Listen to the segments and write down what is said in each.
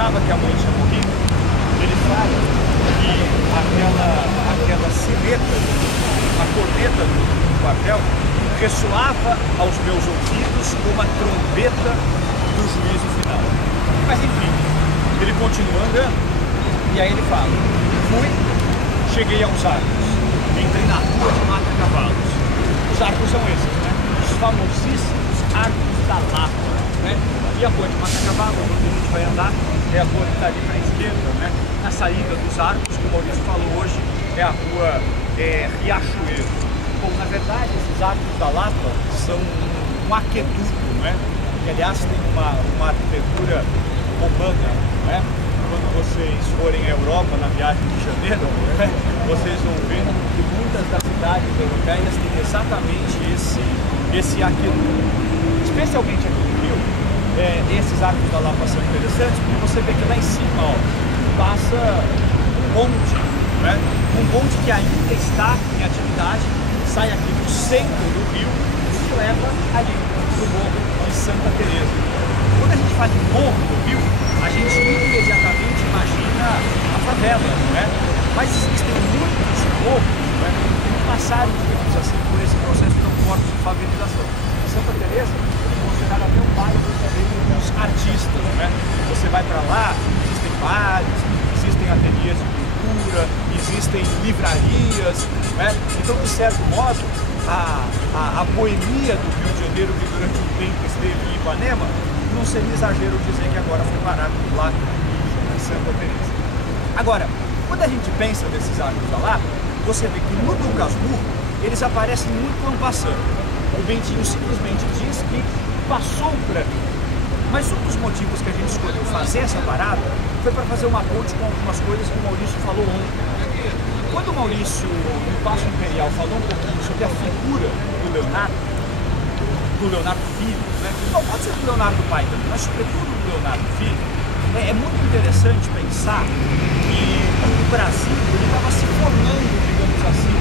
achava que a mãe tinha morrido, ele fala que aquela sineta, a corneta do quartel, ressoava aos meus ouvidos como a trombeta do juízo final. Mas enfim, ele continua andando, e aí ele fala, cheguei aos arcos, entrei na rua de mata-cavalos. Os arcos são esses, né? Os famosíssimos arcos da Lapa, né? E a rua de mata-cavalos, onde a gente vai andar, é a rua que está ali na esquerda, né? Na saída dos arcos, como o Maurício falou hoje, é a rua Riachuelo. Bom, na verdade, esses arcos da Lapa são um aqueduto, né? Que, aliás, tem uma arquitetura romana, né? Quando vocês forem à Europa, na viagem de janeiro, né, vocês vão ver que muitas das cidades europeias têm exatamente esse aqueduto. Especialmente aqui no Rio, esses arcos da Lapa são interessantes, porque você vê que lá em cima, ó, passa um bonde, né? Um bonde que ainda está em atividade, sai aqui do centro do Rio e se leva ali no Morro de Santa Teresa. Quando a gente fala em Morro do Rio, a gente imediatamente imagina a favela, né? Mas existem muitos morros, né, que passaram, digamos assim, por esse processo tão forte de favelização. Santa Teresa é considerada até um bairro também dos artistas, né? Você vai para lá, existem bares, existem ateliês de cultura, existem livrarias, né? Então, de certo modo, a boemia do Rio de Janeiro, que durante um tempo esteve em Ipanema, não seria exagero dizer que agora foi parado lá em Santa Teresa. Agora, quando a gente pensa nesses arcos da Lapa, você vê que no Dom Casmurro eles aparecem muito en passant. O Bentinho simplesmente diz que passou por ali. Mas um dos motivos que a gente escolheu fazer essa parada foi para fazer uma ponte com algumas coisas que o Maurício falou ontem. Quando o Maurício, no Paço Imperial, falou um pouquinho sobre a figura do Leonardo Filho, né? Não pode ser do Leonardo pai também, mas sobretudo do Leonardo Filho, é muito interessante pensar que o Brasil estava se formando, digamos assim,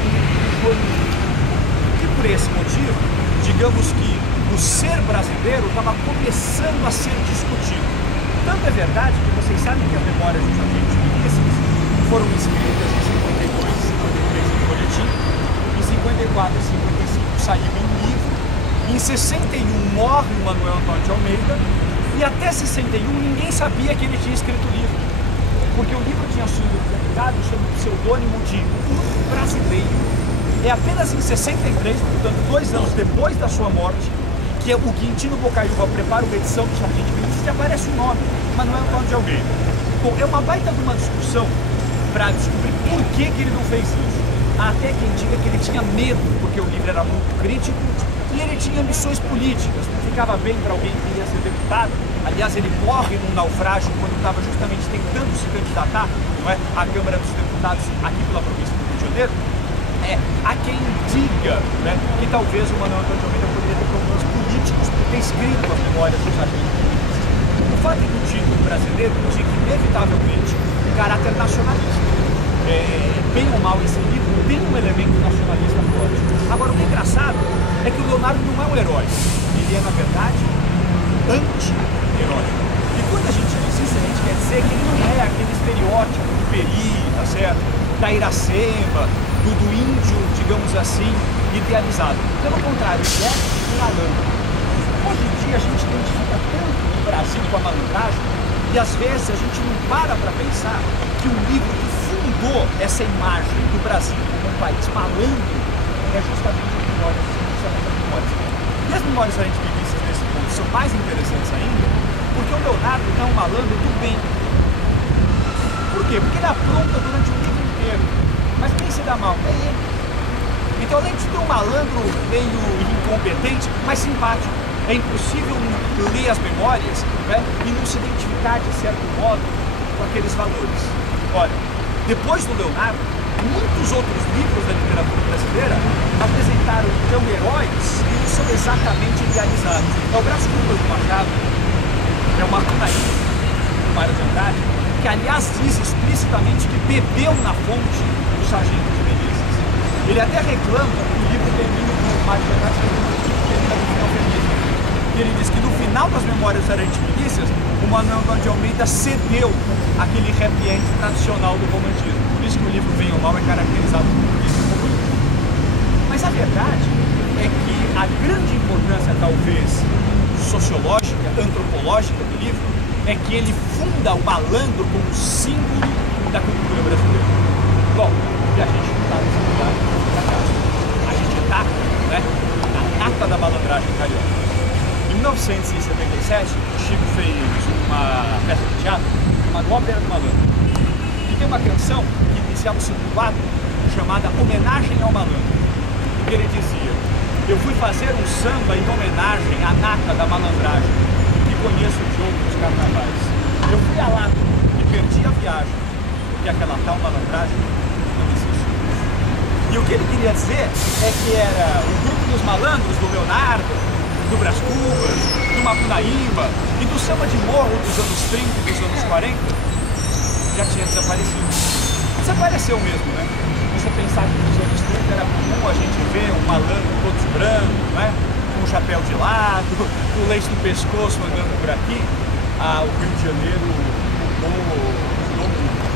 e por esse motivo, digamos que o ser brasileiro estava começando a ser discutido. Tanto é verdade que vocês sabem que as memórias dos agentes milícias foram escritas em 52 e 53 em boletim, em 54 e 55 saiu em livro, em 61 morre o Manuel Antônio de Almeida, e até 61 ninguém sabia que ele tinha escrito o livro, porque o livro tinha sido publicado sob o pseudônimo de Um Brasileiro. É apenas em 63, portanto 2 anos depois da sua morte, que o Quintino Bocaiúva prepara uma edição do Jardim de Milícias e aparece o nome, Manuel Antônio de Almeida. Bom, é uma baita de uma discussão para descobrir por que ele não fez isso. Há até quem diga que ele tinha medo, porque o livro era muito crítico, e ele tinha ambições políticas, não ficava bem para alguém que queria ser deputado. Aliás, ele morre num naufrágio quando estava justamente tentando se candidatar, não é, à Câmara dos Deputados aqui pela província do Rio de Janeiro. Há quem diga, né, que talvez o Manuel Antônio de Almeida poderia ter problemas políticos por ter escrito as memórias dos agentes políticos. O fato é que o título brasileiro indica inevitavelmente um caráter nacionalista. Bem ou mal esse livro tem um elemento nacionalista forte. Agora, o que é engraçado é que o Leonardo não é um herói, ele é, na verdade, anti-herói. E quando a gente diz isso, a gente quer dizer que ele não é aquele estereótipo do Peri, tá certo? Da Iracema, do índio, digamos assim, idealizado. Pelo contrário, ele é um malandro. Hoje em dia a gente identifica tanto o Brasil com a malandragem e às vezes a gente não para pensar que o livro que fundou essa imagem do Brasil como um país malandro é justamente as memórias, E as memórias da gente milícias nesse ponto são mais interessantes ainda, porque o Leonardo é um malandro do bem. Por quê? Porque ele apronta durante o livro inteiro. Mas quem se dá mal é ele. Então, além de ter um malandro meio incompetente, mas simpático, é impossível ler as memórias, né, e não se identificar, de certo modo, com aqueles valores. Olha, depois do Leonardo, muitos outros livros da literatura brasileira apresentaram então heróis que não são exatamente idealizados. É o Brás Cubas do Machado, é o Macunaíma, do Mário de Andrade, que aliás diz explicitamente que bebeu na fonte do Sargento de Milícias. Ele até reclama que o livro termina com o Mário de Andrade termina no final feliz. E ele diz que no final das memórias do Sargento de Milícias, o Manuel Antônio de Almeida cedeu aquele happy end tradicional do romantismo. Por isso que o livro Bem ou Mal é caracterizado por isso como livro. Mas a verdade é que a grande importância, talvez, sociológica, antropológica do livro é que ele funda o malandro como símbolo da cultura brasileira. Bom, e a gente não está nesse lugar por acaso. A gente está, né, na nata da malandragem carioca. Em 1977, o Chico fez uma peça de teatro chamada Ópera do Malandro. E tem uma canção que iniciava o segundo ato chamada Homenagem ao Malandro. Que ele dizia: eu fui fazer um samba em homenagem à nata da malandragem que conheço de outros carnavais. Eu fui alado e perdi a viagem, porque aquela tal malandragem não existe. E o que ele queria dizer é que era o grupo dos malandros do Leonardo, do Brás Cubas, do Macunaíma e do samba de morro dos anos 30 e dos anos 40 já tinha desaparecido. Desapareceu mesmo, né? Você pensar que nos anos 30 era comum a gente ver um malandro todo branco, né? Com um chapéu de lado, com o lenço no pescoço andando por aqui. O Rio de Janeiro mudou muito.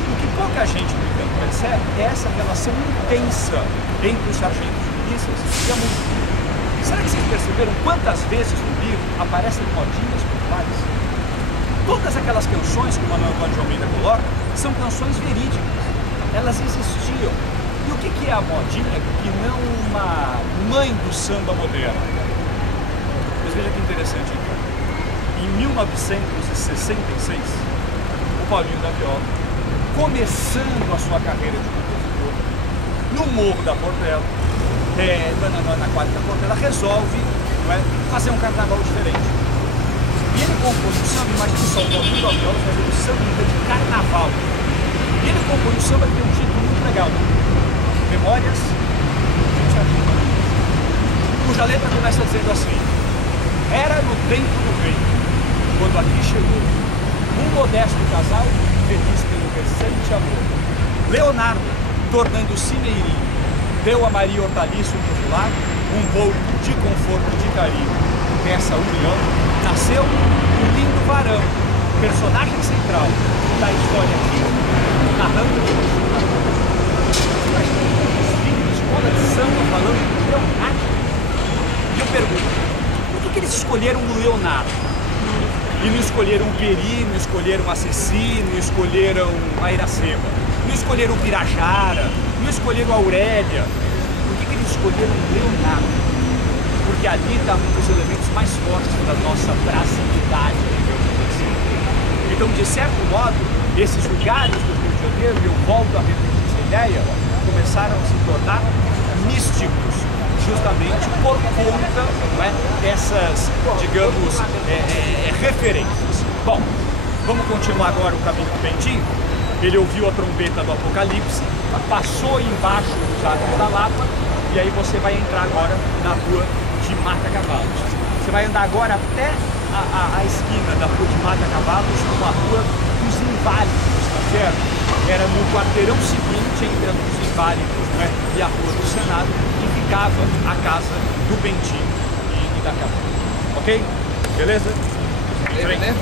O que pouca gente, no entanto, percebe é essa relação intensa entre os sargentos de milícias e a música. Será que vocês perceberam quantas vezes no livro aparecem modinhas populares? Todas aquelas canções que o Manuel Antônio de Almeida coloca são canções verídicas. Elas existiam. E o que é a modinha que não uma mãe do samba moderno? Mas veja que interessante, então. Em 1966, o Paulinho da Viola, começando a sua carreira de compositor, no Morro da Portela, na Quadra da Portela, resolve, não é, fazer um carnaval diferente. E ele compôs o samba, imagina só, o Paulinho da Viola fazendo o samba de carnaval. E ele compôs um samba que tem um título muito legal, Memórias de um Sargento, cuja letra começa dizendo assim: era no tempo do rei, quando aqui chegou um modesto casal feliz pelo recente amor. Leonardo, tornando-se meirinho, deu a Maria Hortaliça do lar um voo de conforto e de carinho. Dessa união nasceu um lindo varão, personagem central da história aqui, narrando os escola de samba falando de Leonardo. E eu pergunto, por que eles escolheram o Leonardo? E não escolheram o Peri, não escolheram a Ceci, não escolheram a Iracema, não escolheram o Pirajara, não escolheram a Aurélia. Por que eles escolheram o Leonardo? Porque ali está um dos elementos mais fortes da nossa brasilidade, digamos assim. Então, de certo modo, esses lugares do Rio de Janeiro, e eu volto a repetir essa ideia, começaram a se tornar místicos, justamente por conta, não é, dessas, digamos, referências. Bom, vamos continuar agora o caminho do Bentinho. Ele ouviu a trombeta do Apocalipse, passou embaixo dos arcos da Lapa, e aí você vai entrar agora na rua de Mata Cavalos. Você vai andar agora até a esquina da rua de Mata Cavalos, uma rua dos Inválidos, tá certo? Era no quarteirão seguinte entre a dos Inválidos, né, e a rua do Senado, que ficava a casa do Bentinho e da Cabana. Ok? Beleza? Beleza.